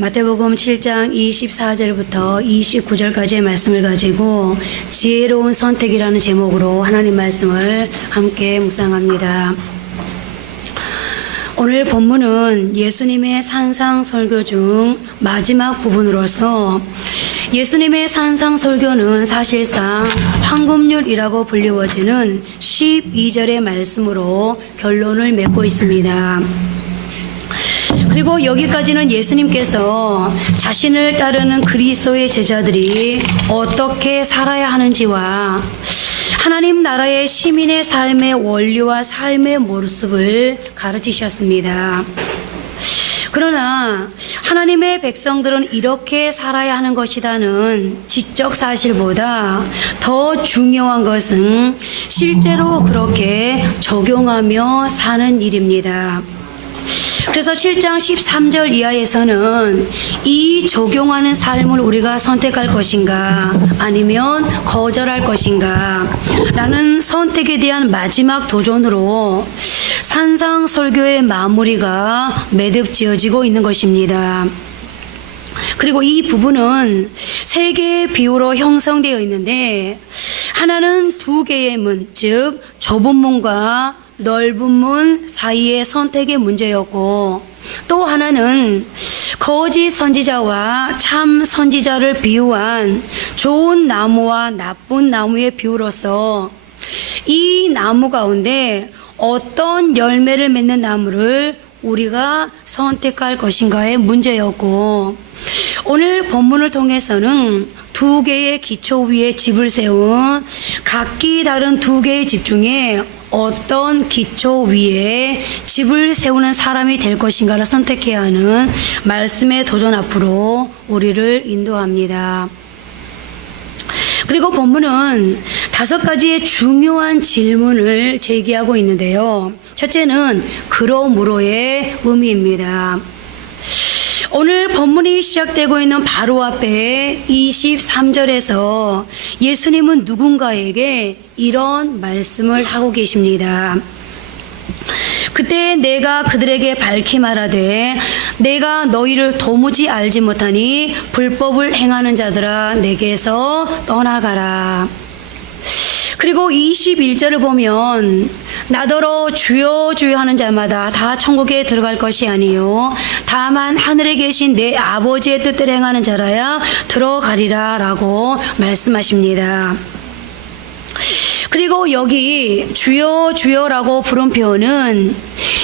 마태복음 7장 24절부터 29절까지의 말씀을 가지고 지혜로운 선택이라는 제목으로 하나님 말씀을 함께 묵상합니다. 오늘 본문은 예수님의 산상설교 중 마지막 부분으로서 예수님의 산상설교는 사실상 황금률이라고 불리워지는 12절의 말씀으로 결론을 맺고 있습니다. 그리고 여기까지는 예수님께서 자신을 따르는 그리스도의 제자들이 어떻게 살아야 하는지와 하나님 나라의 시민의 삶의 원리와 삶의 모습을 가르치셨습니다. 그러나 하나님의 백성들은 이렇게 살아야 하는 것이라는 지적 사실보다 더 중요한 것은 실제로 그렇게 적용하며 사는 일입니다. 그래서 7장 13절 이하에서는 이 적용하는 삶을 우리가 선택할 것인가 아니면 거절할 것인가 라는 선택에 대한 마지막 도전으로 산상설교의 마무리가 매듭지어지고 있는 것입니다. 그리고 이 부분은 세 개의 비유로 형성되어 있는데 하나는 두 개의 문, 즉 좁은 문과 넓은 문 사이의 선택의 문제였고, 또 하나는 거짓 선지자와 참 선지자를 비유한 좋은 나무와 나쁜 나무의 비유로서 이 나무 가운데 어떤 열매를 맺는 나무를 우리가 선택할 것인가의 문제였고, 오늘 본문을 통해서는 두 개의 기초 위에 집을 세운 각기 다른 두 개의 집 중에 어떤 기초 위에 집을 세우는 사람이 될 것인가를 선택해야 하는 말씀의 도전 앞으로 우리를 인도합니다. 그리고 본문은 5가지의 중요한 질문을 제기하고 있는데요. 첫째는 그러므로의 의미입니다. 오늘 본문이 시작되고 있는 바로 앞에 23절에서 예수님은 누군가에게 이런 말씀을 하고 계십니다. 그때 내가 그들에게 밝히 말하되 내가 너희를 도무지 알지 못하니 불법을 행하는 자들아 내게서 떠나가라. 그리고 21절을 보면 나더러 주여 주여 하는 자마다 다 천국에 들어갈 것이 아니요 다만 하늘에 계신 내 아버지의 뜻대로 행하는 자라야 들어가리라 라고 말씀하십니다. 그리고 여기 주여 주여라고 부른 표현은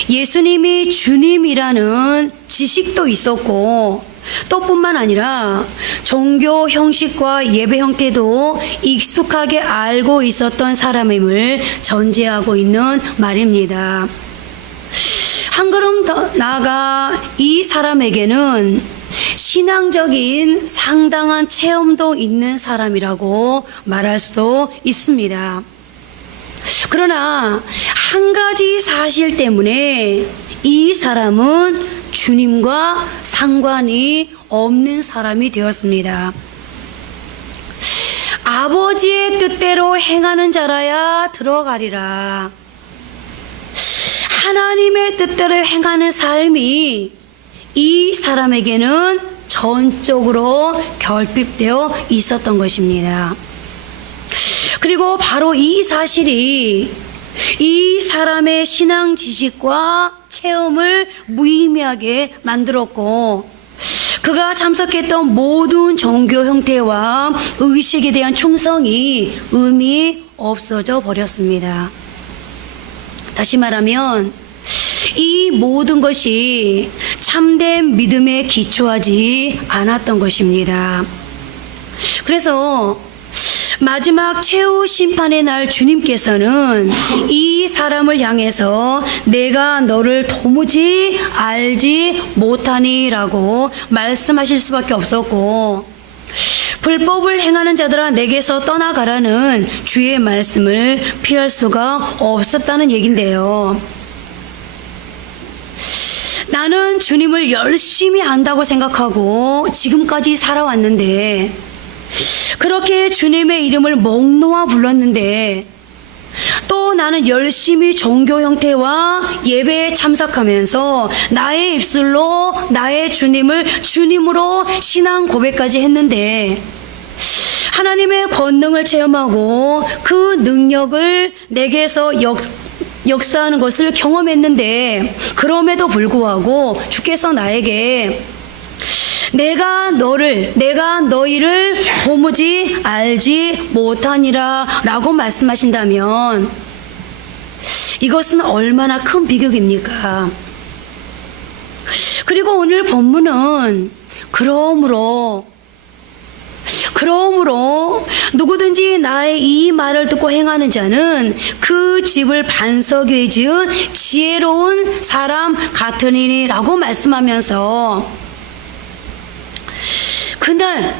예수님이 주님이라는 지식도 있었고 또 뿐만 아니라 종교 형식과 예배 형태도 익숙하게 알고 있었던 사람임을 전제하고 있는 말입니다. 한 걸음 더 나아가 이 사람에게는 신앙적인 상당한 체험도 있는 사람이라고 말할 수도 있습니다. 그러나 한 가지 사실 때문에 이 사람은 주님과 상관이 없는 사람이 되었습니다. 아버지의 뜻대로 행하는 자라야 들어가리라. 하나님의 뜻대로 행하는 삶이 이 사람에게는 전적으로 결핍되어 있었던 것입니다. 그리고 바로 이 사실이 이 사람의 신앙 지식과 체험을 무의미하게 만들었고 그가 참석했던 모든 종교 형태와 의식에 대한 충성이 의미 없어져 버렸습니다. 다시 말하면 이 모든 것이 참된 믿음에 기초하지 않았던 것입니다. 그래서 마지막 최후 심판의 날 주님께서는 이 사람을 향해서 내가 너를 도무지 알지 못하니 라고 말씀하실 수밖에 없었고 불법을 행하는 자들아 내게서 떠나가라는 주의 말씀을 피할 수가 없었다는 얘긴데요. 나는 주님을 열심히 안다고 생각하고 지금까지 살아왔는데 그렇게 주님의 이름을 목 놓아 불렀는데 또 나는 열심히 종교 형태와 예배에 참석하면서 나의 입술로 나의 주님을 주님으로 신앙 고백까지 했는데 하나님의 권능을 체험하고 그 능력을 내게서 역사하는 것을 경험했는데 그럼에도 불구하고 주께서 나에게 내가 너희를 도무지 알지 못하니라 라고 말씀하신다면 이것은 얼마나 큰 비극입니까? 그리고 오늘 본문은 그러므로 누구든지 나의 이 말을 듣고 행하는 자는 그 집을 반석 위에 지은 지혜로운 사람 같으니라고 말씀하면서 그날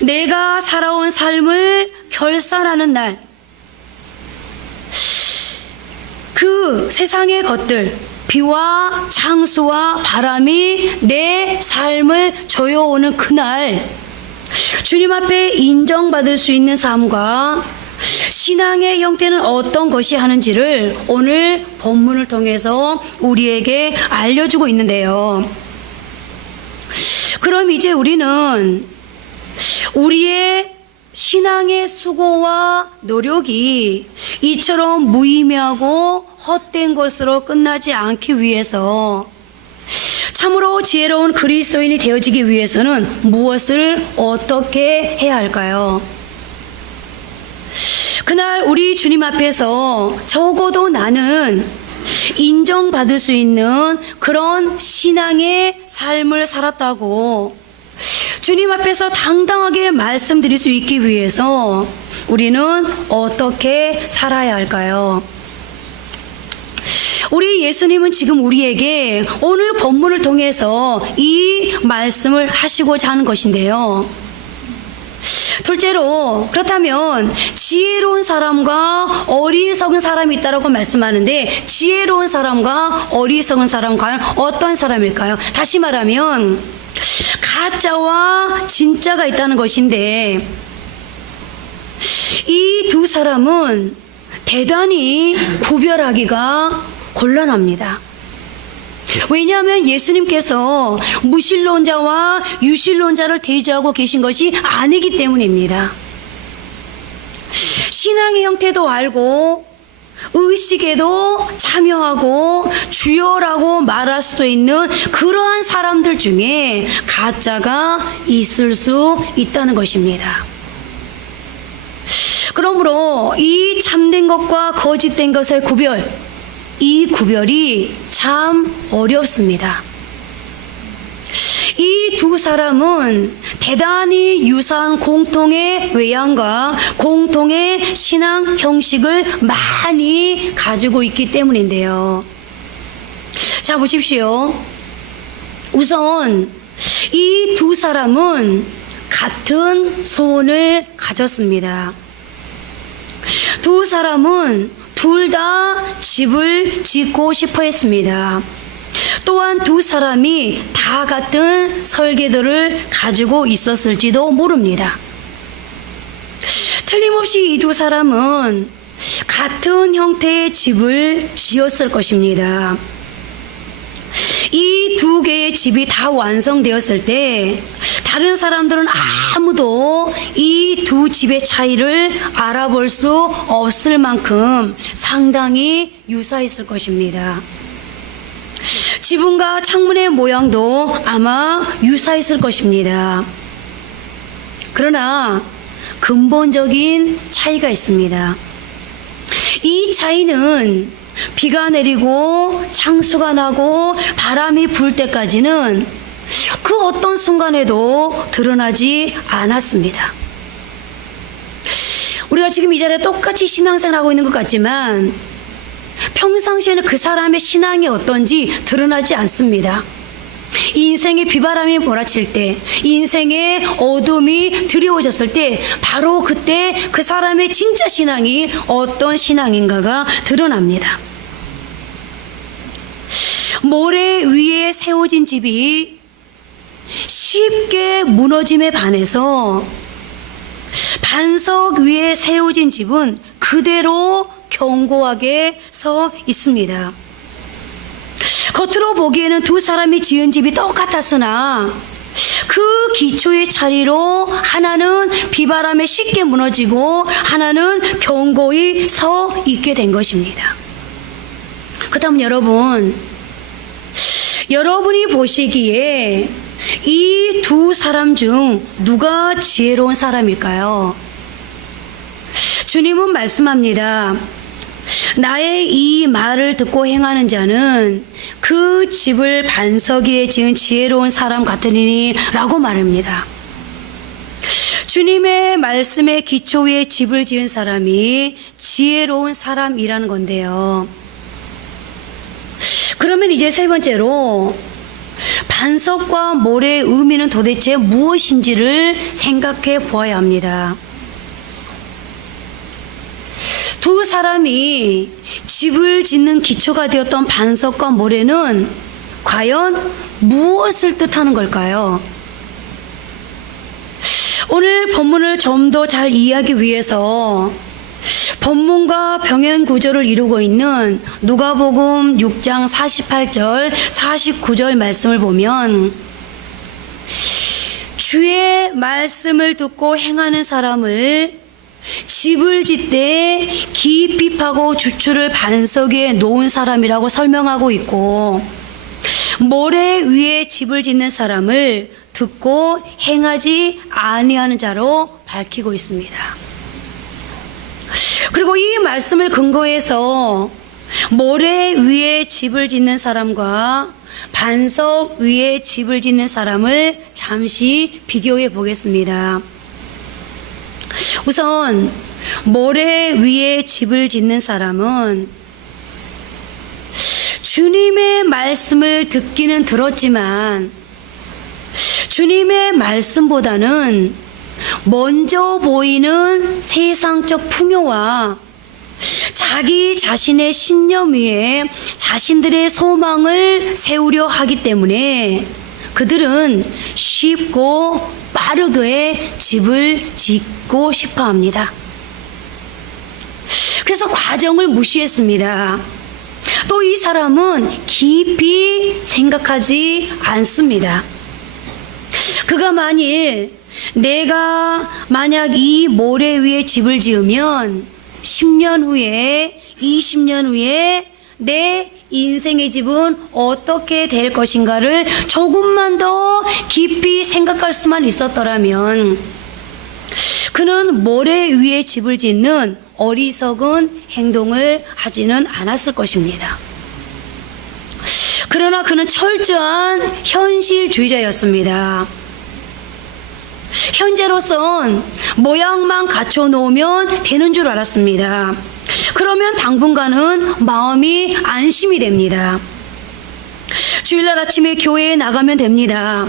내가 살아온 삶을 결산하는 날, 그 세상의 것들, 비와 장수와 바람이 내 삶을 조여오는 그날 주님 앞에 인정받을 수 있는 삶과 신앙의 형태는 어떤 것이 하는지를 오늘 본문을 통해서 우리에게 알려주고 있는데요. 그럼 이제 우리는 우리의 신앙의 수고와 노력이 이처럼 무의미하고 헛된 것으로 끝나지 않기 위해서 참으로 지혜로운 그리스도인이 되어지기 위해서는 무엇을 어떻게 해야 할까요? 그날 우리 주님 앞에서 적어도 나는 인정받을 수 있는 그런 신앙의 삶을 살았다고 주님 앞에서 당당하게 말씀드릴 수 있기 위해서 우리는 어떻게 살아야 할까요? 우리 예수님은 지금 우리에게 오늘 본문을 통해서 이 말씀을 하시고자 하는 것인데요. 둘째로 그렇다면 지혜로운 사람과 어리석은 사람이 있다고 말씀하는데 지혜로운 사람과 어리석은 사람 과연 어떤 사람일까요? 다시 말하면 가짜와 진짜가 있다는 것인데 이 두 사람은 대단히 구별하기가 곤란합니다. 왜냐하면 예수님께서 무신론자와 유신론자를 대조하고 계신 것이 아니기 때문입니다. 신앙의 형태도 알고 의식에도 참여하고 주여라고 말할 수도 있는 그러한 사람들 중에 가짜가 있을 수 있다는 것입니다. 그러므로 이 참된 것과 거짓된 것의 구별, 이 구별이 참 어렵습니다. 이 두 사람은 대단히 유사한 공통의 외양과 공통의 신앙 형식을 많이 가지고 있기 때문인데요. 자, 보십시오. 우선 이 두 사람은 같은 소원을 가졌습니다. 두 사람은 둘 다 집을 짓고 싶어 했습니다. 또한 두 사람이 다 같은 설계도를 가지고 있었을지도 모릅니다. 틀림없이 이 두 사람은 같은 형태의 집을 지었을 것입니다. 이 두 개의 집이 다 완성되었을 때 다른 사람들은 아무도 이 두 집의 차이를 알아볼 수 없을 만큼 상당히 유사했을 것입니다. 지붕과 창문의 모양도 아마 유사했을 것입니다. 그러나 근본적인 차이가 있습니다. 이 차이는 비가 내리고 창수가 나고 바람이 불 때까지는 그 어떤 순간에도 드러나지 않았습니다. 우리가 지금 이 자리에 똑같이 신앙생활하고 있는 것 같지만 평상시에는 그 사람의 신앙이 어떤지 드러나지 않습니다. 인생의 비바람이 몰아칠 때, 인생의 어둠이 드리워졌을 때 바로 그때 그 사람의 진짜 신앙이 어떤 신앙인가가 드러납니다. 모래 위에 세워진 집이 쉽게 무너짐에 반해서 반석 위에 세워진 집은 그대로 견고하게 서 있습니다. 겉으로 보기에는 두 사람이 지은 집이 똑같았으나 그 기초의 차이로 하나는 비바람에 쉽게 무너지고 하나는 견고히 서 있게 된 것입니다. 그렇다면 여러분이 보시기에 이 두 사람 중 누가 지혜로운 사람일까요? 주님은 말씀합니다. 나의 이 말을 듣고 행하는 자는 그 집을 반석 위에 지은 지혜로운 사람 같으리니 라고 말합니다. 주님의 말씀의 기초 위에 집을 지은 사람이 지혜로운 사람이라는 건데요. 그러면 이제 세 번째로 반석과 모래의 의미는 도대체 무엇인지를 생각해 보아야 합니다. 두 사람이 집을 짓는 기초가 되었던 반석과 모래는 과연 무엇을 뜻하는 걸까요? 오늘 본문을 좀 더 잘 이해하기 위해서 본문과 병행 구조를 이루고 있는 누가복음 6장 48절 49절 말씀을 보면 주의 말씀을 듣고 행하는 사람을 집을 짓되 깊이 파고 주추를 반석 위에 놓은 사람이라고 설명하고 있고, 모래 위에 집을 짓는 사람을 듣고 행하지 아니하는 자로 밝히고 있습니다. 그리고 이 말씀을 근거해서 모래 위에 집을 짓는 사람과 반석 위에 집을 짓는 사람을 잠시 비교해 보겠습니다. 우선 모래 위에 집을 짓는 사람은 주님의 말씀을 듣기는 들었지만 주님의 말씀보다는 먼저 보이는 세상적 풍요와 자기 자신의 신념 위에 자신들의 소망을 세우려 하기 때문에 그들은 쉽고 빠르게 집을 짓고 싶어 합니다. 그래서 과정을 무시했습니다. 또 이 사람은 깊이 생각하지 않습니다. 그가 내가 만약 이 모래 위에 집을 지으면 10년 후에 20년 후에 내 인생의 집은 어떻게 될 것인가를 조금만 더 깊이 생각할 수만 있었더라면 그는 모래 위에 집을 짓는 어리석은 행동을 하지는 않았을 것입니다. 그러나 그는 철저한 현실주의자였습니다. 현재로선 모양만 갖춰놓으면 되는 줄 알았습니다. 그러면 당분간은 마음이 안심이 됩니다. 주일날 아침에 교회에 나가면 됩니다.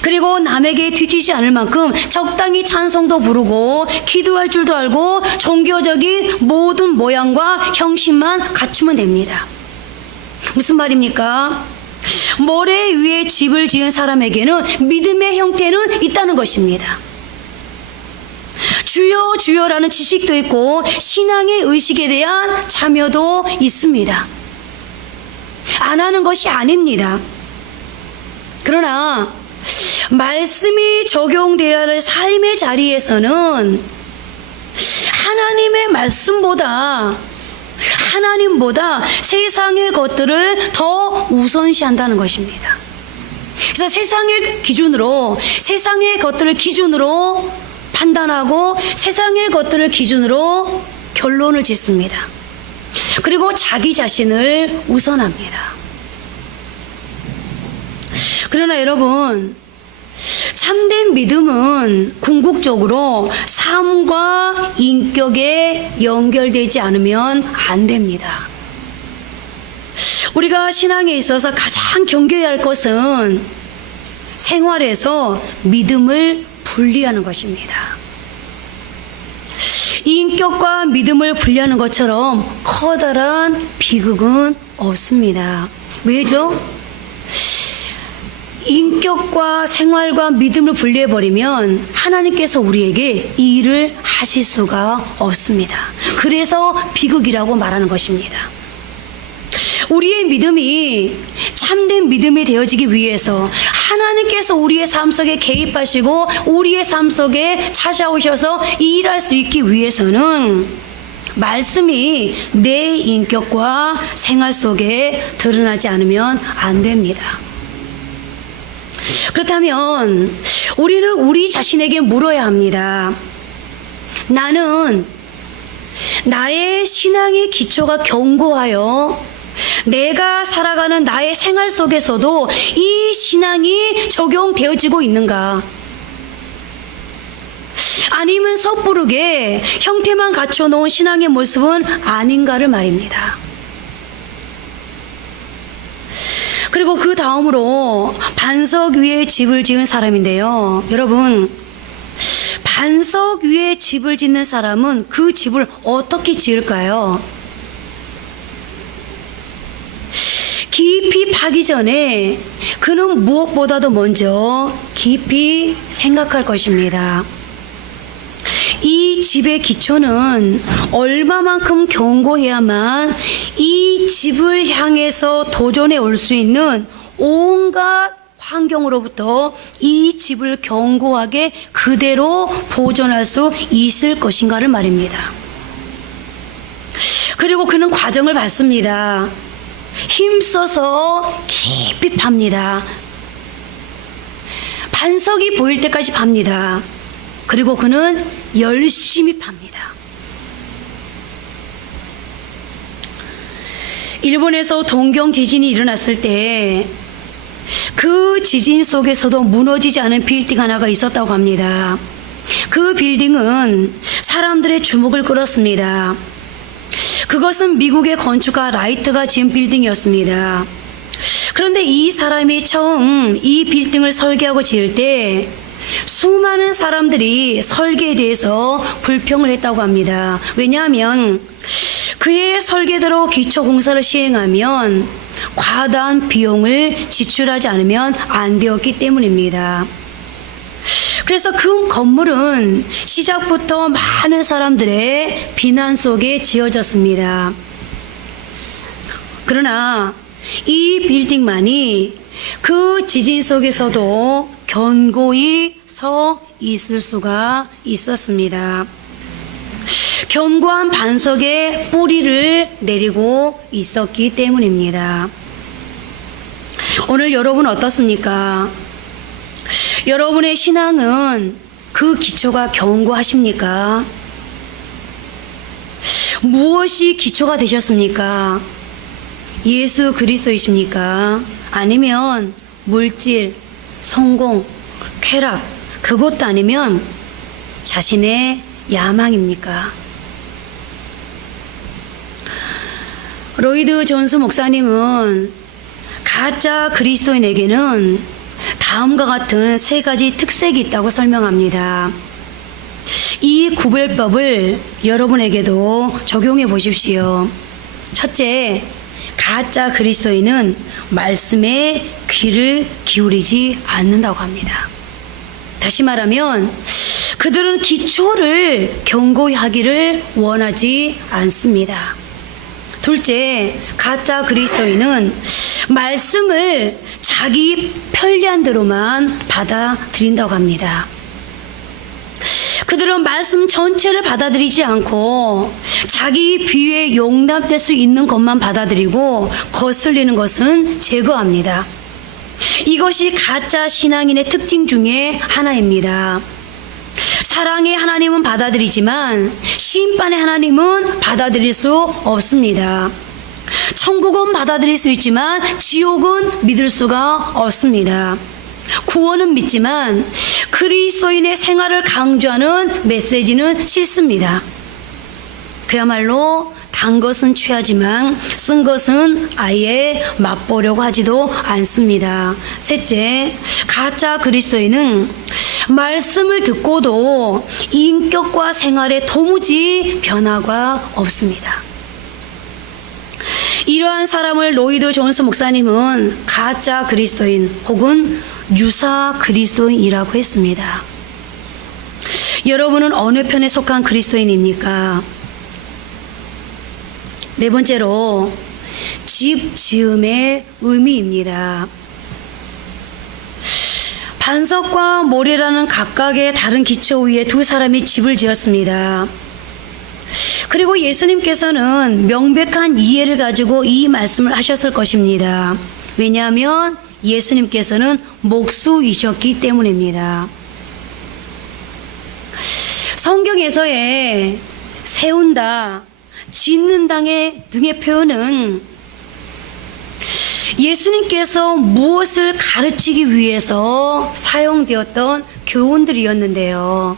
그리고 남에게 뒤지지 않을 만큼 적당히 찬송도 부르고 기도할 줄도 알고 종교적인 모든 모양과 형식만 갖추면 됩니다. 무슨 말입니까? 모래 위에 집을 지은 사람에게는 믿음의 형태는 있다는 것입니다. 주여 주여라는 지식도 있고 신앙의 의식에 대한 참여도 있습니다. 안 하는 것이 아닙니다. 그러나 말씀이 적용되어야 할 삶의 자리에서는 하나님보다 세상의 것들을 더 우선시한다는 것입니다. 그래서 세상의 것들을 기준으로 판단하고 세상의 것들을 기준으로 결론을 짓습니다. 그리고 자기 자신을 우선합니다. 그러나 여러분, 참된 믿음은 궁극적으로 삶과 인격에 연결되지 않으면 안 됩니다. 우리가 신앙에 있어서 가장 경계해야 할 것은 생활에서 믿음을 분리하는 것입니다. 인격과 믿음을 분리하는 것처럼 커다란 비극은 없습니다. 왜죠? 인격과 생활과 믿음을 분리해버리면 하나님께서 우리에게 이 일을 하실 수가 없습니다. 그래서 비극이라고 말하는 것입니다. 우리의 믿음이 참된 믿음이 되어지기 위해서 하나님께서 우리의 삶 속에 개입하시고 우리의 삶 속에 찾아오셔서 일할 수 있기 위해서는 말씀이 내 인격과 생활 속에 드러나지 않으면 안 됩니다. 그렇다면 우리는 우리 자신에게 물어야 합니다. 나는 나의 신앙의 기초가 견고하여 내가 살아가는 나의 생활 속에서도 이 신앙이 적용되어지고 있는가? 아니면 섣부르게 형태만 갖춰놓은 신앙의 모습은 아닌가를 말입니다. 그리고 그 다음으로 반석 위에 집을 지은 사람인데요. 여러분, 반석 위에 집을 짓는 사람은 그 집을 어떻게 지을까요? 깊이 파기 전에 그는 무엇보다도 먼저 깊이 생각할 것입니다. 이 집의 기초는 얼마만큼 견고해야만 이 집을 향해서 도전해 올 수 있는 온갖 환경으로부터 이 집을 견고하게 그대로 보존할 수 있을 것인가를 말입니다. 그리고 그는 과정을 밟습니다. 힘써서 깊이 팝니다. 반석이 보일 때까지 팝니다. 그리고 그는 열심히 팝니다. 일본에서 동경 지진이 일어났을 때 그 지진 속에서도 무너지지 않은 빌딩 하나가 있었다고 합니다. 그 빌딩은 사람들의 주목을 끌었습니다. 그것은 미국의 건축가 라이트가 지은 빌딩이었습니다. 그런데 이 사람이 처음 이 빌딩을 설계하고 지을 때 수많은 사람들이 설계에 대해서 불평을 했다고 합니다. 왜냐하면 그의 설계대로 기초 공사를 시행하면 과다한 비용을 지출하지 않으면 안 되었기 때문입니다. 그래서 그 건물은 시작부터 많은 사람들의 비난 속에 지어졌습니다. 그러나 이 빌딩만이 그 지진 속에서도 견고히 서 있을 수가 있었습니다. 견고한 반석에 뿌리를 내리고 있었기 때문입니다. 오늘 여러분 어떻습니까? 여러분의 신앙은 그 기초가 견고하십니까? 무엇이 기초가 되셨습니까? 예수 그리스도이십니까? 아니면 물질, 성공, 쾌락, 그것도 아니면 자신의 야망입니까? 로이드 존스 목사님은 가짜 그리스도인에게는 다음과 같은 세 가지 특색이 있다고 설명합니다. 이 구별법을 여러분에게도 적용해 보십시오. 첫째, 가짜 그리스도인은 말씀에 귀를 기울이지 않는다고 합니다. 다시 말하면 그들은 기초를 견고히 하기를 원하지 않습니다. 둘째, 가짜 그리스도인은 말씀을 자기 편리한 대로만 받아들인다고 합니다. 그들은 말씀 전체를 받아들이지 않고 자기 비위에 용납될 수 있는 것만 받아들이고 거슬리는 것은 제거합니다. 이것이 가짜 신앙인의 특징 중에 하나입니다. 사랑의 하나님은 받아들이지만 심판의 하나님은 받아들일 수 없습니다. 천국은 받아들일 수 있지만 지옥은 믿을 수가 없습니다. 구원은 믿지만 그리스도인의 생활을 강조하는 메시지는 싫습니다. 그야말로 단 것은 취하지만 쓴 것은 아예 맛보려고 하지도 않습니다. 셋째, 가짜 그리스도인은 말씀을 듣고도 인격과 생활에 도무지 변화가 없습니다. 이러한 사람을 로이드 존스 목사님은 가짜 그리스도인 혹은 유사 그리스도인이라고 했습니다. 여러분은 어느 편에 속한 그리스도인입니까? 네 번째로 집 지음의 의미입니다. 반석과 모래라는 각각의 다른 기초 위에 두 사람이 집을 지었습니다. 그리고 예수님께서는 명백한 이해를 가지고 이 말씀을 하셨을 것입니다. 왜냐하면 예수님께서는 목수이셨기 때문입니다. 성경에서의 세운다, 짓는다 등의 표현은 예수님께서 무엇을 가르치기 위해서 사용되었던 교훈들이었는데요.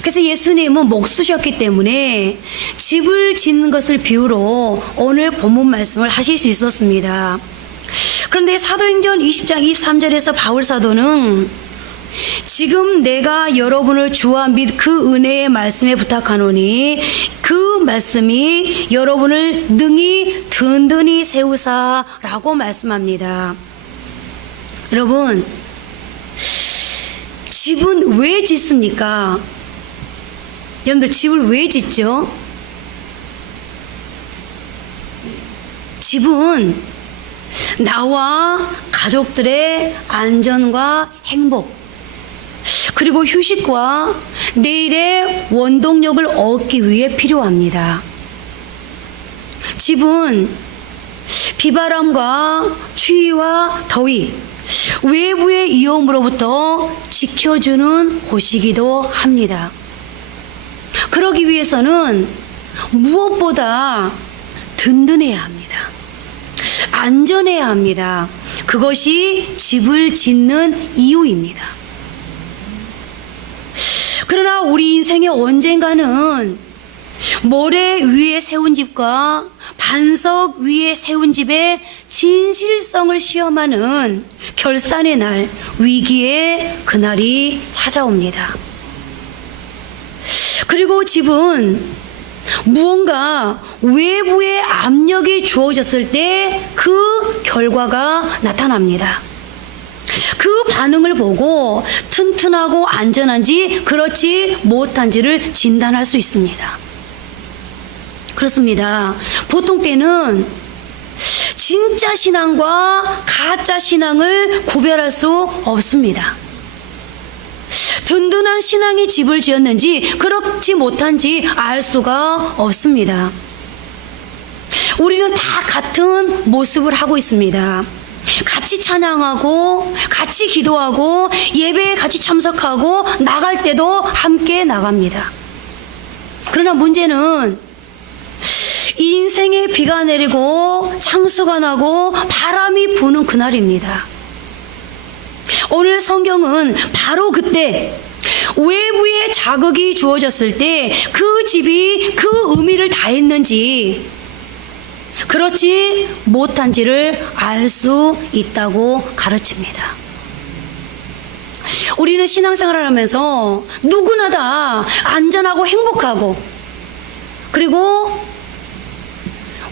그래서 예수님은 목수셨기 때문에 집을 짓는 것을 비유로 오늘 본문 말씀을 하실 수 있었습니다. 그런데 사도행전 20장 23절에서 바울사도는 지금 내가 여러분을 주와 및 그 은혜의 말씀에 부탁하노니 그 말씀이 여러분을 능히 든든히 세우사라고 말씀합니다. 여러분, 집은 왜 짓습니까? 여러분들 집을 왜 짓죠? 집은 나와 가족들의 안전과 행복, 그리고 휴식과 내일의 원동력을 얻기 위해 필요합니다. 집은 비바람과 추위와 더위, 외부의 위험으로부터 지켜주는 곳이기도 합니다. 그러기 위해서는 무엇보다 든든해야 합니다. 안전해야 합니다. 그것이 집을 짓는 이유입니다. 그러나 우리 인생의 언젠가는 모래 위에 세운 집과 반석 위에 세운 집의 진실성을 시험하는 결산의 날, 위기의 그날이 찾아옵니다. 그리고 집은 무언가 외부의 압력이 주어졌을 때 그 결과가 나타납니다. 그 반응을 보고 튼튼하고 안전한지 그렇지 못한지를 진단할 수 있습니다. 그렇습니다. 보통 때는 진짜 신앙과 가짜 신앙을 구별할 수 없습니다. 든든한 신앙이 집을 지었는지 그렇지 못한지 알 수가 없습니다. 우리는 다 같은 모습을 하고 있습니다. 같이 찬양하고 같이 기도하고 예배에 같이 참석하고 나갈 때도 함께 나갑니다. 그러나 문제는 인생에 비가 내리고 창수가 나고 바람이 부는 그날입니다. 오늘 성경은 바로 그때 외부의 자극이 주어졌을 때 그 집이 그 의미를 다했는지 그렇지 못한지를 알 수 있다고 가르칩니다. 우리는 신앙생활을 하면서 누구나 다 안전하고 행복하고 그리고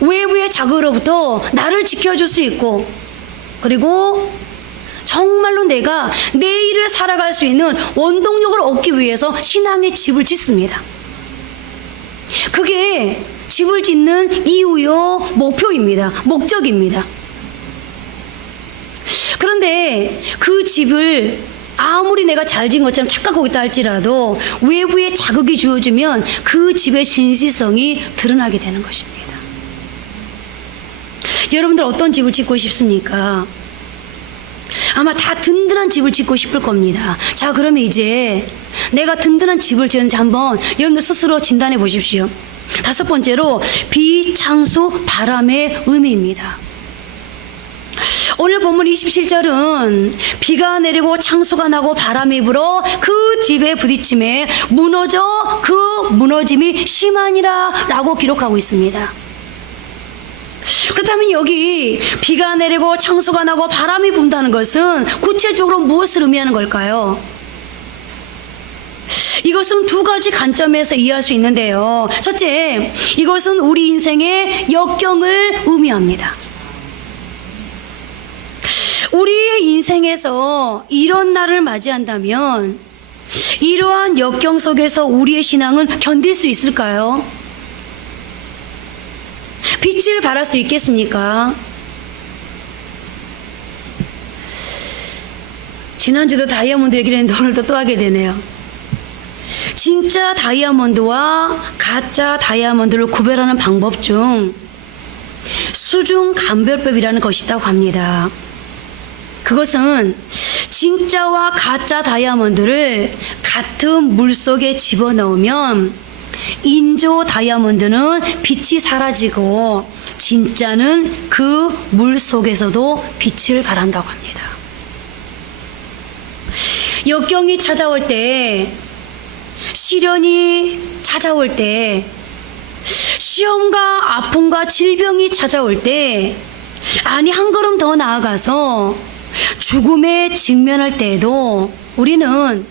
외부의 자극으로부터 나를 지켜줄 수 있고 그리고 정말로 내가 내일을 살아갈 수 있는 원동력을 얻기 위해서 신앙의 집을 짓습니다. 그게 집을 짓는 이유요 목표입니다. 목적입니다. 그런데 그 집을 아무리 내가 잘 지은 것처럼 착각하고 있다 할지라도 외부의 자극이 주어지면 그 집의 진실성이 드러나게 되는 것입니다. 여러분들 어떤 집을 짓고 싶습니까? 아마 다 든든한 집을 짓고 싶을 겁니다. 자, 그러면 이제 내가 든든한 집을 지었는지 한번 여러분들 스스로 진단해 보십시오. 다섯 번째로 비창수 바람의 의미입니다. 오늘 본문 27절은 비가 내리고 창수가 나고 바람이 불어 그 집에 부딪힘에 무너져 그 무너짐이 심하니라 라고 기록하고 있습니다. 그렇다면 여기 비가 내리고 창수가 나고 바람이 분다는 것은 구체적으로 무엇을 의미하는 걸까요? 이것은 두 가지 관점에서 이해할 수 있는데요. 첫째, 이것은 우리 인생의 역경을 의미합니다. 우리의 인생에서 이런 날을 맞이한다면 이러한 역경 속에서 우리의 신앙은 견딜 수 있을까요? 빛을 발할 수 있겠습니까? 지난주도 다이아몬드 얘기를 했는데 오늘도 또 하게 되네요. 진짜 다이아몬드와 가짜 다이아몬드를 구별하는 방법 중 수중 감별법이라는 것이 있다고 합니다. 그것은 진짜와 가짜 다이아몬드를 같은 물 속에 집어넣으면 인조 다이아몬드는 빛이 사라지고 진짜는 그 물 속에서도 빛을 발한다고 합니다. 역경이 찾아올 때, 시련이 찾아올 때, 시험과 아픔과 질병이 찾아올 때, 아니 한 걸음 더 나아가서 죽음에 직면할 때에도 우리는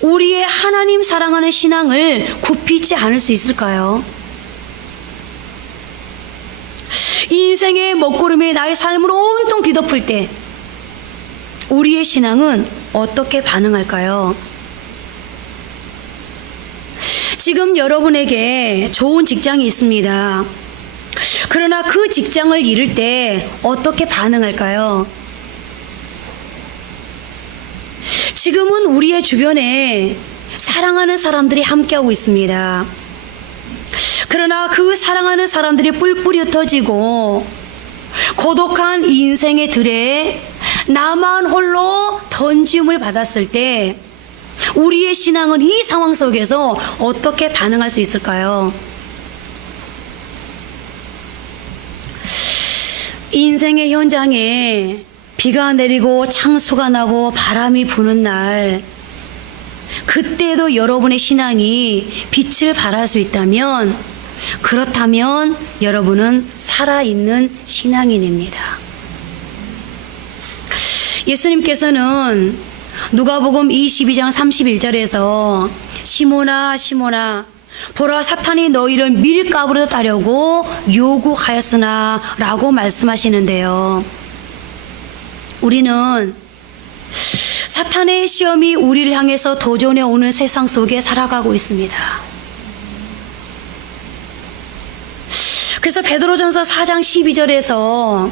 우리의 하나님 사랑하는 신앙을 굽히지 않을 수 있을까요? 인생의 먹구름이 나의 삶을 온통 뒤덮을 때 우리의 신앙은 어떻게 반응할까요? 지금 여러분에게 좋은 직장이 있습니다. 그러나 그 직장을 잃을 때 어떻게 반응할까요? 지금은 우리의 주변에 사랑하는 사람들이 함께하고 있습니다. 그러나 그 사랑하는 사람들이 뿔뿔이 흩어지고 고독한 인생의 들에 나만 홀로 던짐을 받았을 때 우리의 신앙은 이 상황 속에서 어떻게 반응할 수 있을까요? 인생의 현장에 비가 내리고 창수가 나고 바람이 부는 날, 그때도 여러분의 신앙이 빛을 발할 수 있다면, 그렇다면 여러분은 살아있는 신앙인입니다. 예수님께서는 누가복음 22장 31절에서 시몬아 시몬아 보라 사탄이 너희를 밀가부로 따려고 요구하였으나 라고 말씀하시는데요. 우리는 사탄의 시험이 우리를 향해서 도전해 오는 세상 속에 살아가고 있습니다. 그래서 베드로전서 4장 12절에서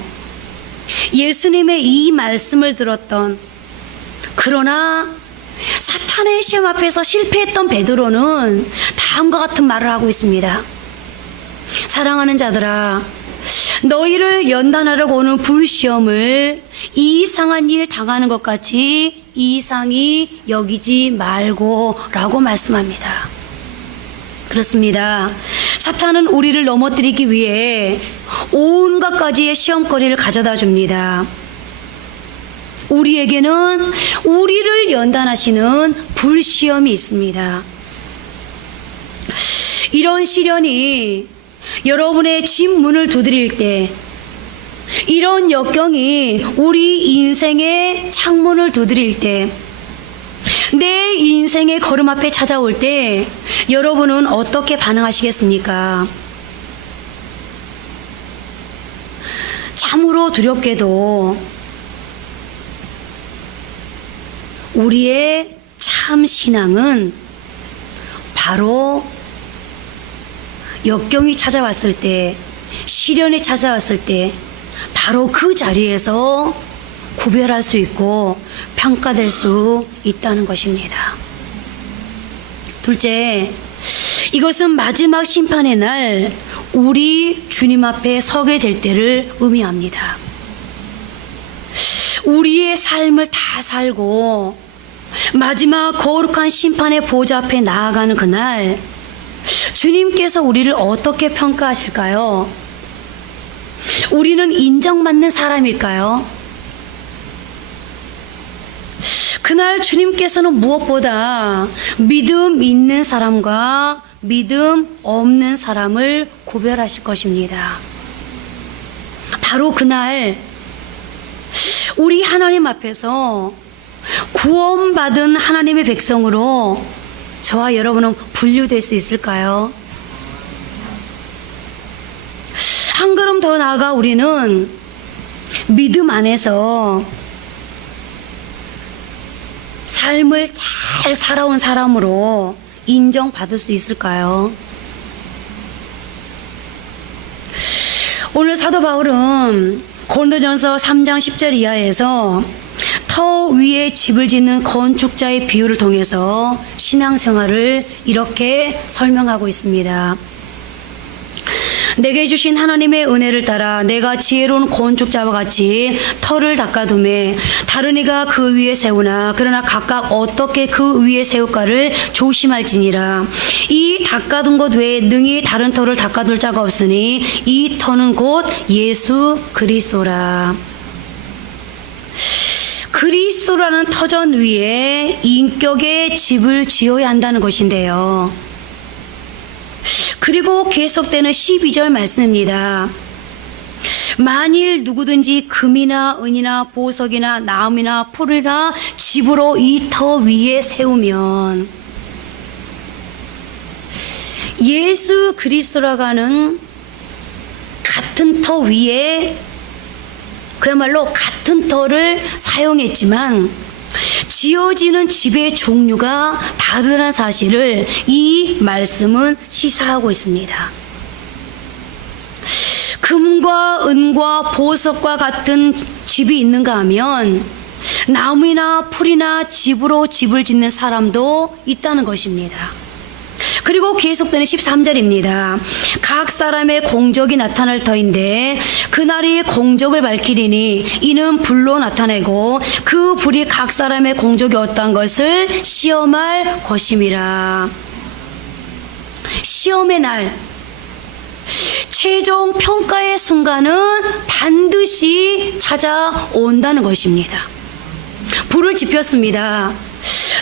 예수님의 이 말씀을 들었던, 그러나 사탄의 시험 앞에서 실패했던 베드로는 다음과 같은 말을 하고 있습니다. 사랑하는 자들아, 너희를 연단하려고 오는 불시험을 이상한 일 당하는 것 같이 이상히 여기지 말고 라고 말씀합니다. 그렇습니다. 사탄은 우리를 넘어뜨리기 위해 온갖 가지의 시험거리를 가져다 줍니다. 우리에게는 우리를 연단하시는 불시험이 있습니다. 이런 시련이 여러분의 집 문을 두드릴 때, 이런 역경이 우리 인생의 창문을 두드릴 때, 내 인생의 걸음 앞에 찾아올 때 여러분은 어떻게 반응하시겠습니까? 참으로 두렵게도 우리의 참 신앙은 바로 역경이 찾아왔을 때, 시련이 찾아왔을 때 바로 그 자리에서 구별할 수 있고 평가될 수 있다는 것입니다. 둘째, 이것은 마지막 심판의 날 우리 주님 앞에 서게 될 때를 의미합니다. 우리의 삶을 다 살고 마지막 거룩한 심판의 보좌 앞에 나아가는 그날, 주님께서 우리를 어떻게 평가하실까요? 우리는 인정받는 사람일까요? 그날 주님께서는 무엇보다 믿음 있는 사람과 믿음 없는 사람을 구별하실 것입니다. 바로 그날 우리 하나님 앞에서 구원받은 하나님의 백성으로 저와 여러분은 분류될 수 있을까요? 한 걸음 더 나아가 우리는 믿음 안에서 삶을 잘 살아온 사람으로 인정받을 수 있을까요? 오늘 사도 바울은 고린도전서 3장 10절 이하에서 터 위에 집을 짓는 건축자의 비유를 통해서 신앙생활을 이렇게 설명하고 있습니다. 내게 주신 하나님의 은혜를 따라 내가 지혜로운 건축자와 같이 터를 닦아두매 다른 이가 그 위에 세우나 그러나 각각 어떻게 그 위에 세울까를 조심할지니라. 이 닦아둔 것 외에 능히 다른 터를 닦아둘 자가 없으니 이 터는 곧 예수 그리스도라. 그리스도라는 터전 위에 인격의 집을 지어야 한다는 것인데요. 그리고 계속되는 12절 말씀입니다. 만일 누구든지 금이나 은이나 보석이나 나무나 풀이나 집으로 이 터 위에 세우면 예수 그리스도라고 하는 같은 터 위에 그야말로 같은 터를 사용했지만 지어지는 집의 종류가 다르다는 사실을 이 말씀은 시사하고 있습니다. 금과 은과 보석과 같은 집이 있는가 하면 나무나 풀이나 집으로 집을 짓는 사람도 있다는 것입니다. 그리고 계속되는 13절입니다. 각 사람의 공적이 나타날 터인데 그날이 공적을 밝히리니 이는 불로 나타내고 그 불이 각 사람의 공적이 어떠한 것을 시험할 것임이라. 시험의 날, 최종 평가의 순간은 반드시 찾아온다는 것입니다. 불을 지폈습니다.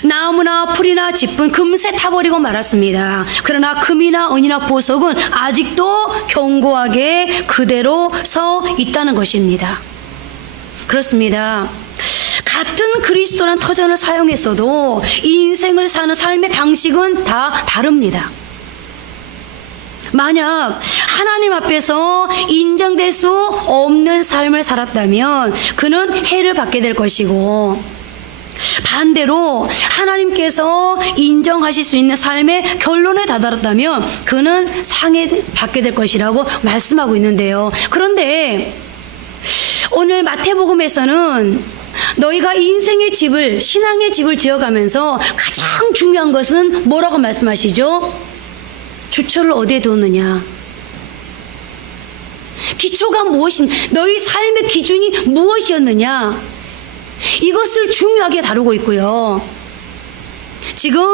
나무나 풀이나 짚은 금세 타버리고 말았습니다. 그러나 금이나 은이나 보석은 아직도 견고하게 그대로 서 있다는 것입니다. 그렇습니다. 같은 그리스도란 터전을 사용했어도 인생을 사는 삶의 방식은 다 다릅니다. 만약 하나님 앞에서 인정될 수 없는 삶을 살았다면 그는 해를 받게 될 것이고, 반대로 하나님께서 인정하실 수 있는 삶의 결론에 다다랐다면 그는 상해 받게 될 것이라고 말씀하고 있는데요. 그런데 오늘 마태복음에서는 너희가 인생의 집을, 신앙의 집을 지어가면서 가장 중요한 것은 뭐라고 말씀하시죠? 주초를 어디에 두느냐? 기초가 너희 삶의 기준이 무엇이었느냐? 이것을 중요하게 다루고 있고요. 지금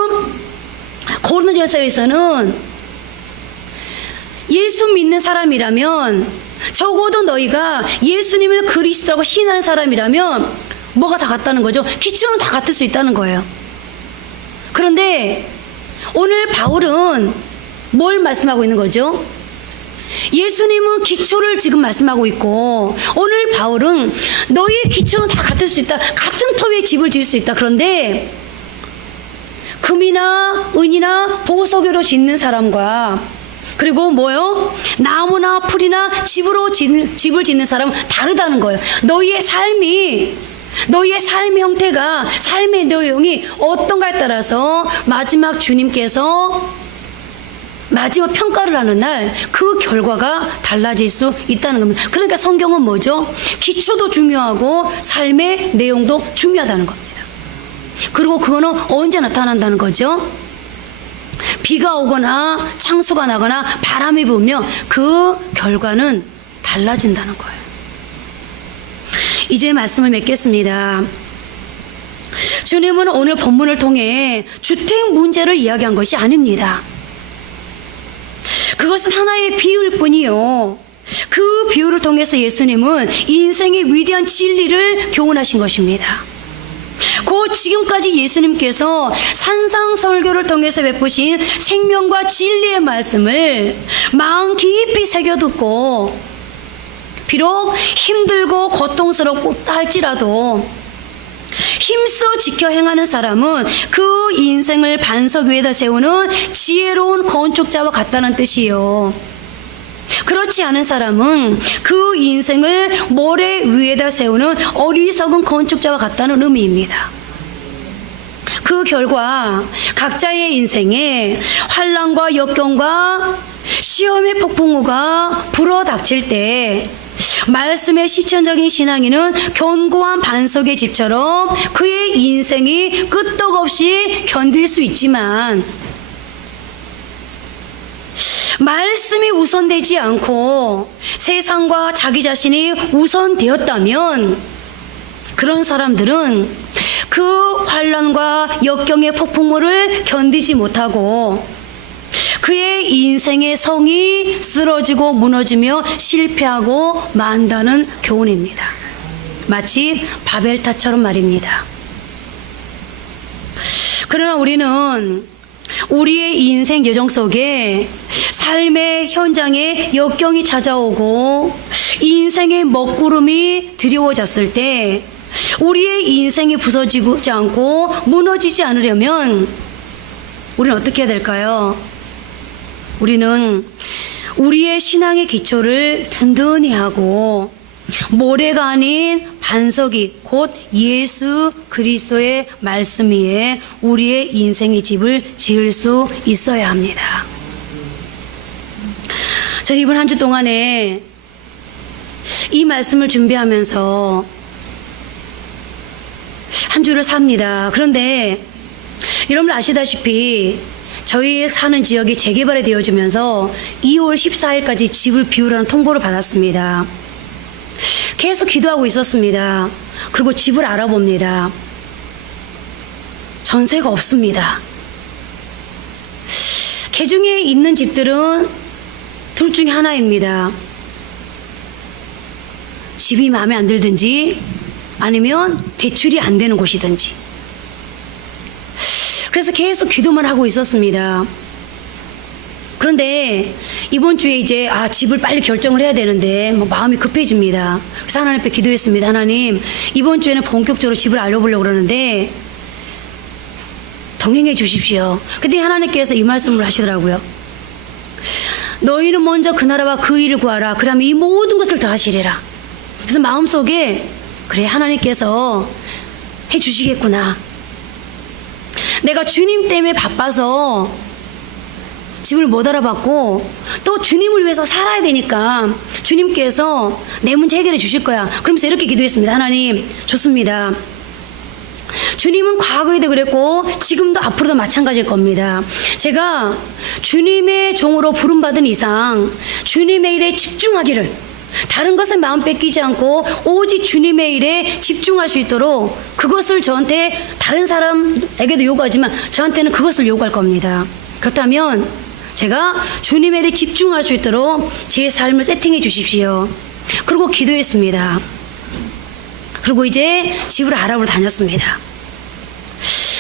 고린도전서에서는 예수 믿는 사람이라면, 적어도 너희가 예수님을 그리스도라고 신하는 사람이라면 뭐가 다 같다는 거죠? 기초는 다 같을 수 있다는 거예요. 그런데 오늘 바울은 뭘 말씀하고 있는 거죠? 예수님은 기초를 지금 말씀하고 있고, 오늘 바울은 너희의 기초는 다 같을 수 있다. 같은 터 위에 집을 지을 수 있다. 그런데 금이나 은이나 보석으로 짓는 사람과 그리고 뭐요? 나무나 풀이나 집을 짓는 사람은 다르다는 거예요. 너희의 삶의 형태가, 삶의 내용이 어떤가에 따라서 마지막 주님께서 마지막 평가를 하는 날 그 결과가 달라질 수 있다는 겁니다. 그러니까 성경은 뭐죠? 기초도 중요하고 삶의 내용도 중요하다는 겁니다. 그리고 그거는 언제 나타난다는 거죠? 비가 오거나 창수가 나거나 바람이 불면 그 결과는 달라진다는 거예요. 이제 말씀을 맺겠습니다. 주님은 오늘 본문을 통해 주택 문제를 이야기한 것이 아닙니다. 그것은 하나의 비유일 뿐이요, 그 비유를 통해서 예수님은 인생의 위대한 진리를 교훈하신 것입니다. 곧 지금까지 예수님께서 산상설교를 통해서 베푸신 생명과 진리의 말씀을 마음 깊이 새겨듣고, 비록 힘들고 고통스럽다 할지라도 힘써 지켜 행하는 사람은 그 인생을 반석 위에다 세우는 지혜로운 건축자와 같다는 뜻이요, 그렇지 않은 사람은 그 인생을 모래 위에다 세우는 어리석은 건축자와 같다는 의미입니다. 그 결과 각자의 인생에 환난과 역경과 시험의 폭풍우가 불어닥칠 때 말씀의 실천적인 신앙인은 견고한 반석의 집처럼 그의 인생이 끄떡없이 견딜 수 있지만, 말씀이 우선되지 않고 세상과 자기 자신이 우선되었다면 그런 사람들은 그 환난과 역경의 폭풍우를 견디지 못하고 그의 인생의 성이 쓰러지고 무너지며 실패하고 만다는 교훈입니다. 마치 바벨탑처럼 말입니다. 그러나 우리는 우리의 인생 여정 속에 삶의 현장에 역경이 찾아오고 인생의 먹구름이 드리워졌을 때 우리의 인생이 부서지지 않고 무너지지 않으려면 우리는 어떻게 해야 될까요? 우리는 우리의 신앙의 기초를 든든히 하고 모래가 아닌 반석이 곧 예수 그리스도의 말씀 위에 우리의 인생의 집을 지을 수 있어야 합니다. 저는 이번 한 주 동안에 이 말씀을 준비하면서 한 주를 삽니다. 그런데 여러분 아시다시피 저희 사는 지역이 재개발이 되어지면서 2월 14일까지 집을 비우라는 통보를 받았습니다. 계속 기도하고 있었습니다. 그리고 집을 알아봅니다. 전세가 없습니다. 개중에 있는 집들은 둘 중에 하나입니다. 집이 마음에 안 들든지 아니면 대출이 안 되는 곳이든지. 그래서 계속 기도만 하고 있었습니다. 그런데 이번 주에 이제 집을 빨리 결정을 해야 되는데 마음이 급해집니다. 그래서 하나님 앞에 기도했습니다. 하나님, 이번 주에는 본격적으로 집을 알아보려고 그러는데 동행해 주십시오. 그때 하나님께서 이 말씀을 하시더라고요. 너희는 먼저 그 나라와 그 일을 구하라. 그러면 이 모든 것을 다 하시리라. 그래서 마음속에 그래, 하나님께서 해 주시겠구나. 내가 주님 때문에 바빠서 집을 못 알아봤고 또 주님을 위해서 살아야 되니까 주님께서 내 문제 해결해 주실 거야. 그러면서 이렇게 기도했습니다. 하나님, 좋습니다. 주님은 과거에도 그랬고 지금도 앞으로도 마찬가지일 겁니다. 제가 주님의 종으로 부름받은 이상 주님의 일에 집중하기를, 다른 것에 마음 뺏기지 않고 오직 주님의 일에 집중할 수 있도록 그것을 저한테, 다른 사람에게도 요구하지만 저한테는 그것을 요구할 겁니다. 그렇다면 제가 주님의 일에 집중할 수 있도록 제 삶을 세팅해 주십시오. 그리고 기도했습니다. 그리고 이제 집을 알아보러 다녔습니다.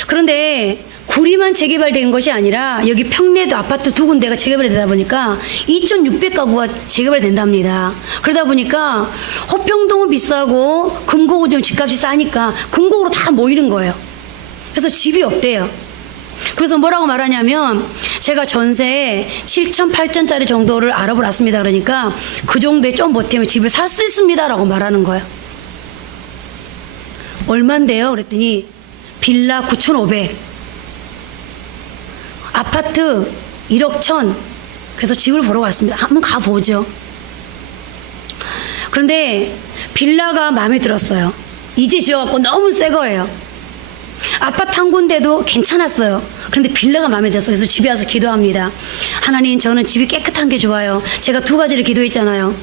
그런데 구리만 재개발되는 것이 아니라 여기 평내도 아파트 2군데가 재개발이 되다 보니까 2,600가구가 재개발이 된답니다. 그러다 보니까 호평동은 비싸고 금곡은 좀 집값이 싸니까 금곡으로 다 모이는 거예요. 그래서 집이 없대요. 그래서 뭐라고 말하냐면 제가 전세 7천, 8천짜리 정도를 알아보러 왔습니다. 그러니까 그 정도에 좀 버티면 집을 살 수 있습니다 라고 말하는 거예요. 얼만데요? 그랬더니 빌라 9,500, 아파트 1억 1천. 그래서 집을 보러 왔습니다. 한번 가보죠. 그런데 빌라가 마음에 들었어요. 이제 지어갖고 너무 새 거예요. 아파트 한 군데도 괜찮았어요. 그런데 빌라가 마음에 들었어요. 그래서 집에 와서 기도합니다. 하나님, 저는 집이 깨끗한 게 좋아요. 제가 2가지를 기도했잖아요.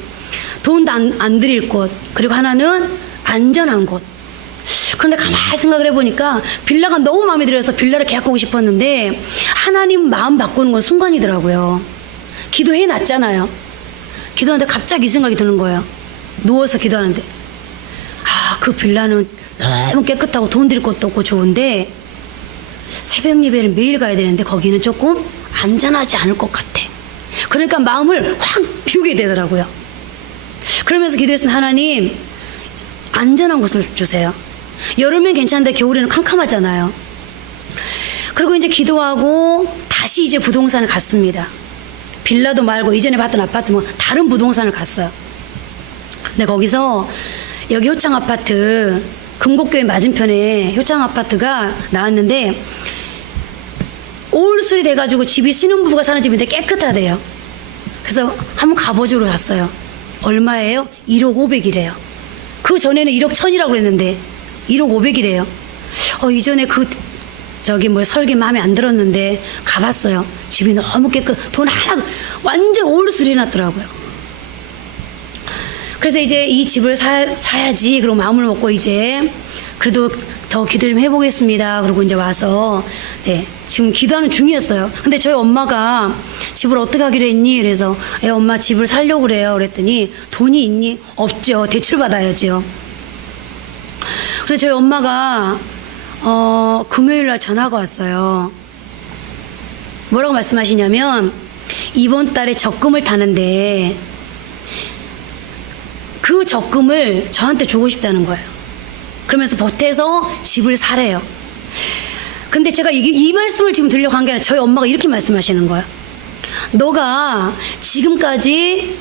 돈도 안 들일 곳, 그리고 하나는 안전한 곳. 그런데 가만히 생각을 해보니까 빌라가 너무 마음에 들어서 빌라를 계약하고 싶었는데 하나님 마음 바꾸는 건 순간이더라고요. 기도해놨잖아요. 기도하는데 갑자기 이 생각이 드는 거예요. 누워서 기도하는데 그 빌라는 너무 깨끗하고 돈 들일 것도 없고 좋은데 새벽 예배를 매일 가야 되는데 거기는 조금 안전하지 않을 것 같아. 그러니까 마음을 확 비우게 되더라고요. 그러면서 기도했으면 하나님, 안전한 곳을 주세요. 여름엔 괜찮은데 겨울에는 캄캄하잖아요. 그리고 이제 기도하고 다시 이제 부동산을 갔습니다. 빌라도 말고 이전에 봤던 아파트 다른 부동산을 갔어요. 근데 거기서 여기 효창 아파트 금곡교회 맞은편에 효창 아파트가 나왔는데 올술이 돼가지고 집이 신혼부부가 사는 집인데 깨끗하대요. 그래서 한번 가보자고 갔어요. 얼마예요? 1억 500이래요. 그 전에는 1억 1000이라고 그랬는데 1억 500이래요. 이전에 설계 마음에 안 들었는데 가봤어요. 집이 너무 돈 하나도 완전 올수리 해놨더라고요. 그래서 이제 이 집을 사야지 그러고 마음을 먹고 이제 그래도 더 기도 좀 해보겠습니다. 그러고 이제 와서 이제 지금 기도하는 중이었어요. 근데 저희 엄마가 집을 어떻게 하기로 했니? 그래서 엄마 집을 살려고 그래요. 그랬더니 돈이 있니? 없죠. 대출 받아야죠. 그래서 저희 엄마가 금요일 날 전화가 왔어요. 뭐라고 말씀하시냐면 이번 달에 적금을 타는데 그 적금을 저한테 주고 싶다는 거예요. 그러면서 보태서 집을 사래요. 근데 제가 이 말씀을 지금 들려고 한 게 아니라 저희 엄마가 이렇게 말씀하시는 거예요. 너가 지금까지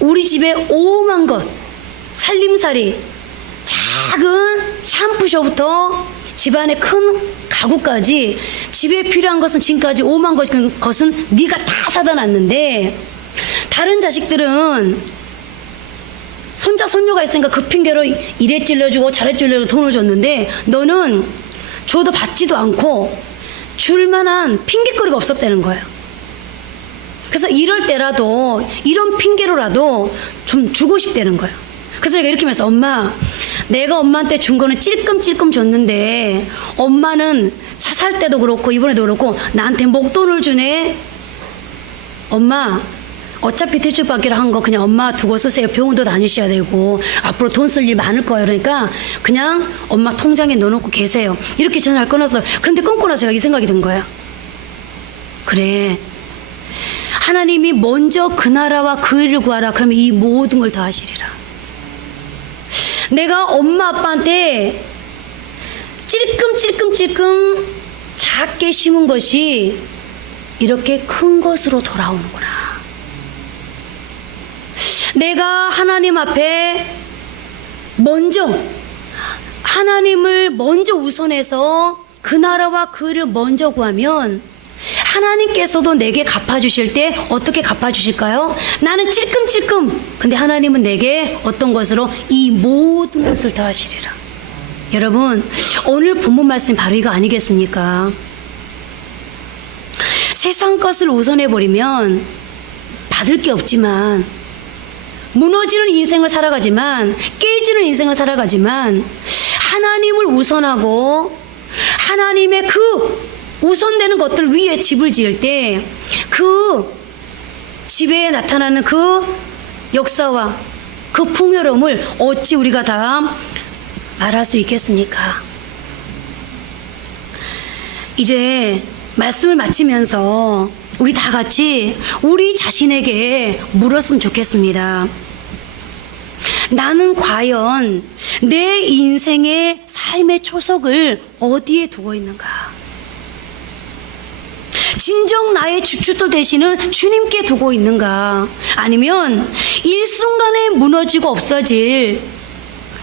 우리 집에 오만 것 살림살이 작은 샴푸쇼부터 집안의 큰 가구까지 집에 필요한 것은 지금까지 오만 것은 네가 다 사다 놨는데 다른 자식들은 손자 손녀가 있으니까 그 핑계로 이래 찔러주고 저래 찔러주고 돈을 줬는데 너는 줘도 받지도 않고 줄 만한 핑계거리가 없었다는 거예요. 그래서 이럴 때라도 이런 핑계로라도 좀 주고 싶다는 거예요. 그래서 제가 이렇게 말해서 엄마 내가 엄마한테 준 거는 찔끔찔끔 줬는데 엄마는 차 살 때도 그렇고 이번에도 그렇고 나한테 목돈을 주네. 엄마 어차피 대출 받기로 한 거 그냥 엄마 두고 쓰세요. 병원도 다니셔야 되고 앞으로 돈 쓸 일 많을 거예요. 그러니까 그냥 엄마 통장에 넣어놓고 계세요. 이렇게 전화를 끊었어요. 그런데 끊고 나서 제가 이 생각이 든 거예요. 그래, 하나님이 먼저 그 나라와 그 일을 구하라. 그러면 이 모든 걸 다 하시리라. 내가 엄마 아빠한테 찔끔찔끔찔끔 작게 심은 것이 이렇게 큰 것으로 돌아오는구나. 내가 하나님 앞에 먼저 하나님을 먼저 우선해서 그 나라와 그 일을 먼저 구하면 하나님께서도 내게 갚아주실 때 어떻게 갚아주실까요? 나는 찔끔찔끔, 근데 하나님은 내게 어떤 것으로 이 모든 것을 다 하시리라. 여러분, 오늘 본문 말씀 바로 이거 아니겠습니까? 세상 것을 우선해버리면 받을 게 없지만, 무너지는 인생을 살아가지만, 깨지는 인생을 살아가지만, 하나님을 우선하고 하나님의 그 우선되는 것들 위에 집을 지을 때 그 집에 나타나는 그 역사와 그 풍요로움을 어찌 우리가 다 말할 수 있겠습니까? 이제 말씀을 마치면서 우리 다 같이 우리 자신에게 물었으면 좋겠습니다. 나는 과연 내 인생의 삶의 초석을 어디에 두고 있는가? 진정 나의 주춧돌 되시는 주님께 두고 있는가? 아니면 일순간에 무너지고 없어질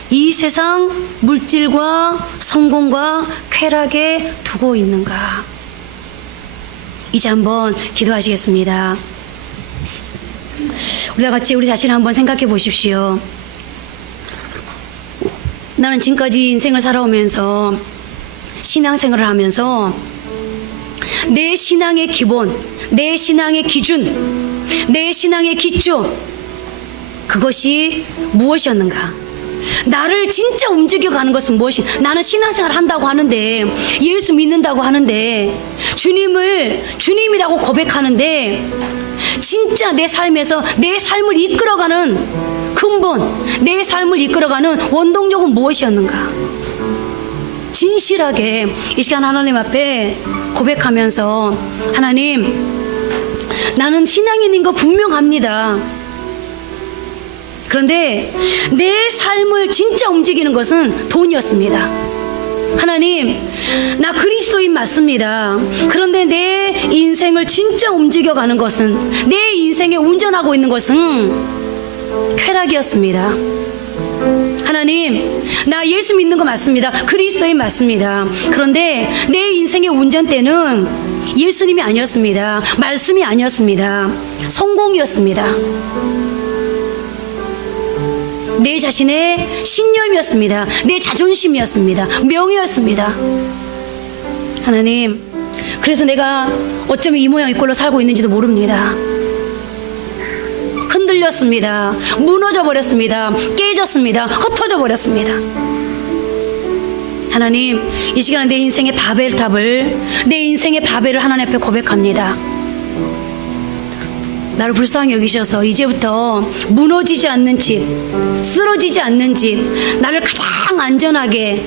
이 세상 물질과 성공과 쾌락에 두고 있는가? 이제 한번 기도하시겠습니다. 우리가 같이 우리 자신을 한번 생각해 보십시오. 나는 지금까지 인생을 살아오면서 신앙생활을 하면서 내 신앙의 기본, 내 신앙의 기준, 내 신앙의 기초, 그것이 무엇이었는가? 나를 진짜 움직여가는 것은 무엇이? 나는 신앙생활 한다고 하는데, 예수 믿는다고 하는데, 주님을 주님이라고 고백하는데, 진짜 내 삶에서 내 삶을 이끌어가는 근본, 내 삶을 이끌어가는 원동력은 무엇이었는가? 진실하게 이 시간 하나님 앞에 고백하면서, 하나님, 나는 신앙인인 거 분명합니다. 그런데 내 삶을 진짜 움직이는 것은 돈이었습니다. 하나님, 나 그리스도인 맞습니다. 그런데 내 인생을 진짜 움직여가는 것은, 내 인생에 운전하고 있는 것은 쾌락이었습니다. 하나님, 나 예수 믿는 거 맞습니다. 그리스도인 맞습니다. 그런데 내 인생의 운전대는 예수님이 아니었습니다. 말씀이 아니었습니다. 성공이었습니다. 내 자신의 신념이었습니다. 내 자존심이었습니다. 명예였습니다. 하나님, 그래서 내가 어쩌면 이 모양 이 꼴로 살고 있는지도 모릅니다. 흔들렸습니다. 무너져 버렸습니다. 깨졌습니다. 흩어져 버렸습니다. 하나님, 이 시간에 내 인생의 바벨탑을, 내 인생의 바벨을 하나님 앞에 고백합니다. 나를 불쌍히 여기셔서 이제부터 무너지지 않는 집, 쓰러지지 않는 집, 나를 가장 안전하게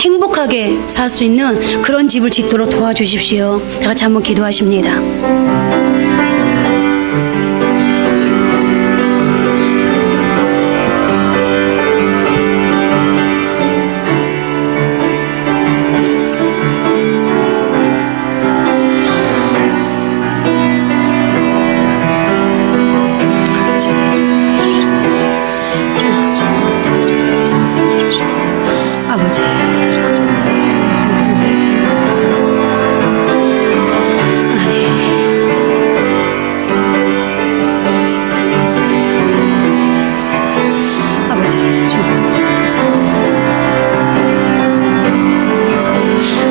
행복하게 살 수 있는 그런 집을 짓도록 도와주십시오. 다 같이 한번 기도하십니다.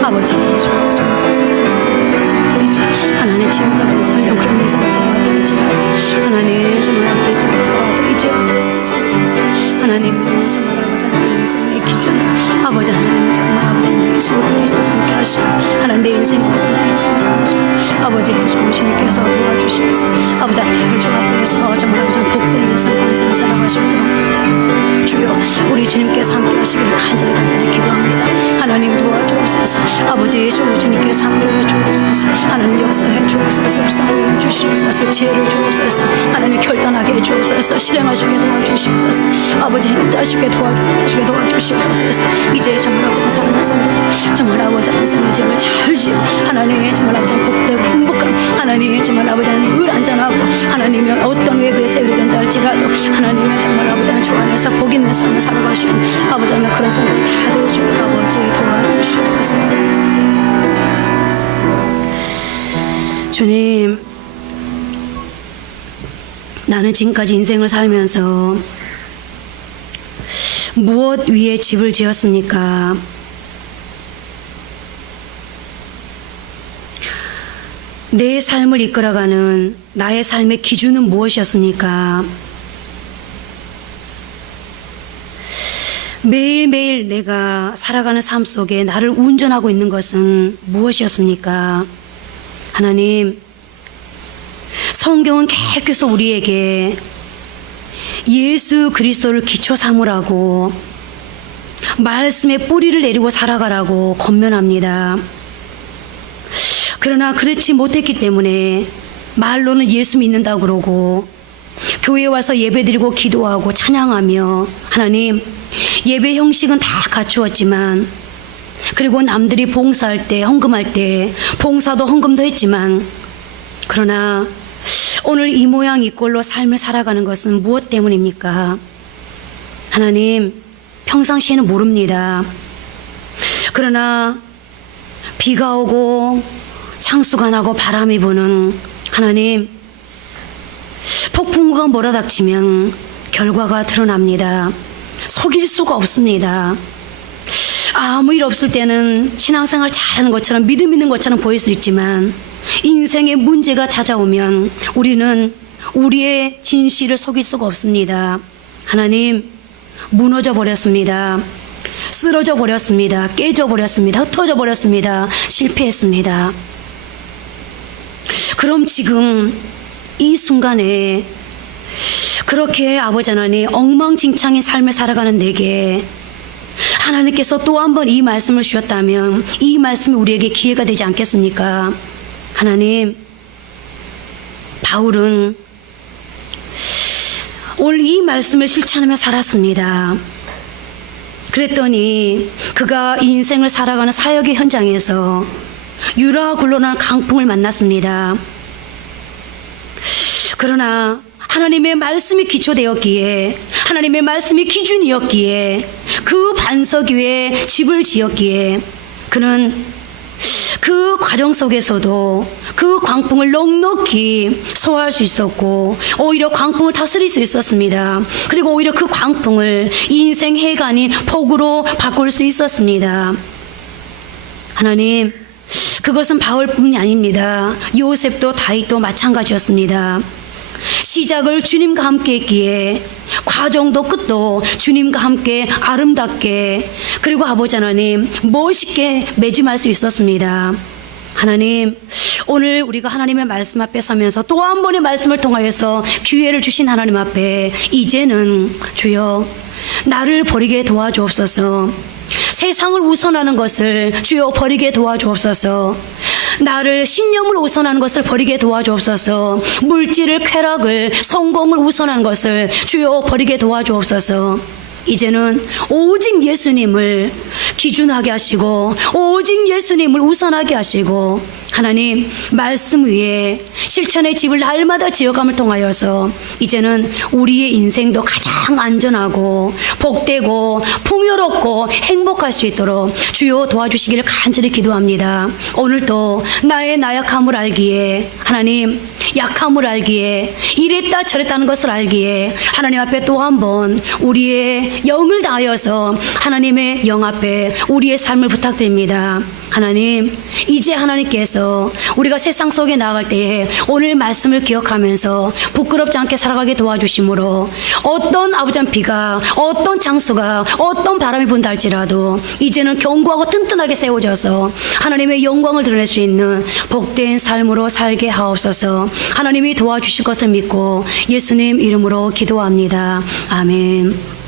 아버지, 하나님, 지금까지 설령 그런 데서 살아왔다 할지라도 하나님, 정말 아버지 이제부터 하나님, 정말 아버지 하나님 인생의 기준, 아버지 하나님, 정말 아버지 하나님 예수 그리스도 함께 하시고 하나님 내 인생과 손에 예수께서 아버지 주님께서 도와주시면서 아버지 하나님을 종합해서 정말 아버지 복된 인생 방생을 살아가시도록 주여 우리 주님께서 함께 하시기를 간절히 기도합니다. 하나님 도와주옵소서. 아버지 주님께서 함께 해주옵소서. 하나님 역사해 주옵소서. 불쌍히 주시옵소서. 지혜를 주옵소서. 하나님 결단하게 해주옵소서. 실행하시게 도와주시옵소서. 아버지 힘다시게 도와주시옵소서. 그래서 이제 정말 어떤 사랑의 성도들 정말 아버지 인생의 집을 잘 지어 하나님 정말 아버지 복되고 행복한 하나님 정말 아버지는 늘 안전하고 하나님의 어떤 외부에서 이르된다 할지라도 하나님의 정말 아버지는 주 안에서 복 있는 삶을 살아가시는 아버지는 그런 성도들 다 되시도록 아버지 도와주시옵소서. 주님, 나는 지금까지 인생을 살면서 무엇 위에 집을 지었습니까? 내 삶을 이끌어가는 나의 삶의 기준은 무엇이었습니까? 매일매일 내가 살아가는 삶 속에 나를 운전하고 있는 것은 무엇이었습니까? 하나님, 성경은 계속해서 우리에게 예수 그리스도를 기초 삼으라고 말씀의 뿌리를 내리고 살아가라고 권면합니다. 그러나 그렇지 못했기 때문에 말로는 예수 믿는다고 그러고 교회에 와서 예배드리고 기도하고 찬양하며 하나님 예배 형식은 다 갖추었지만 그리고 남들이 봉사할 때 헌금할 때 봉사도 헌금도 했지만 그러나 오늘 이 모양 이 꼴로 삶을 살아가는 것은 무엇 때문입니까? 하나님, 평상시에는 모릅니다. 그러나 비가 오고 창수가 나고 바람이 부는 하나님, 폭풍우가 몰아닥치면 결과가 드러납니다. 속일 수가 없습니다. 아무 일 없을 때는 신앙생활 잘하는 것처럼 믿음 있는 것처럼 보일 수 있지만 인생의 문제가 찾아오면 우리는 우리의 진실을 속일 수가 없습니다. 하나님, 무너져 버렸습니다. 쓰러져 버렸습니다. 깨져 버렸습니다. 흩어져 버렸습니다. 실패했습니다. 그럼 지금 이 순간에 그렇게 아버지 하나님 엉망진창의 삶을 살아가는 내게 하나님께서 또 한 번 이 말씀을 주셨다면 이 말씀이 우리에게 기회가 되지 않겠습니까? 하나님, 바울은 오늘 이 말씀을 실천하며 살았습니다. 그랬더니 그가 이 인생을 살아가는 사역의 현장에서 유라 굴러난 강풍을 만났습니다. 그러나 하나님의 말씀이 기초되었기에, 하나님의 말씀이 기준이었기에, 그 반석 위에 집을 지었기에 그는 그 과정 속에서도 그 광풍을 넉넉히 소화할 수 있었고, 오히려 광풍을 다스릴 수 있었습니다. 그리고 오히려 그 광풍을 인생 해가 아닌 복으로 바꿀 수 있었습니다. 하나님, 그것은 바울뿐이 아닙니다. 요셉도 다윗도 마찬가지였습니다. 시작을 주님과 함께 했기에 과정도 끝도 주님과 함께 아름답게, 그리고 아버지 하나님 멋있게 매짐할 수 있었습니다. 하나님, 오늘 우리가 하나님의 말씀 앞에 서면서 또 한 번의 말씀을 통하여서 기회를 주신 하나님 앞에 이제는 주여 나를 버리게 도와주옵소서. 세상을 우선하는 것을 주여 버리게 도와주옵소서. 나를 신념을 우선하는 것을 버리게 도와주옵소서. 물질을, 쾌락을, 성공을 우선하는 것을 주여 버리게 도와주옵소서. 이제는 오직 예수님을 기준하게 하시고, 오직 예수님을 우선하게 하시고, 하나님 말씀 위에 실천의 집을 날마다 지어감을 통하여서 이제는 우리의 인생도 가장 안전하고 복되고 풍요롭고 행복할 수 있도록 주여 도와주시기를 간절히 기도합니다. 오늘도 나의 나약함을 알기에, 하나님 약함을 알기에, 이랬다 저랬다는 것을 알기에 하나님 앞에 또 한 번 우리의 영을 다하여서 하나님의 영 앞에 우리의 삶을 부탁드립니다. 하나님, 이제 하나님께서 우리가 세상 속에 나아갈 때에 오늘 말씀을 기억하면서 부끄럽지 않게 살아가게 도와주심으로, 어떤 아버지 비가, 어떤 장수가, 어떤 바람이 분다 할지라도 이제는 견고하고 튼튼하게 세워져서 하나님의 영광을 드러낼 수 있는 복된 삶으로 살게 하옵소서. 하나님이 도와주실 것을 믿고 예수님 이름으로 기도합니다. 아멘.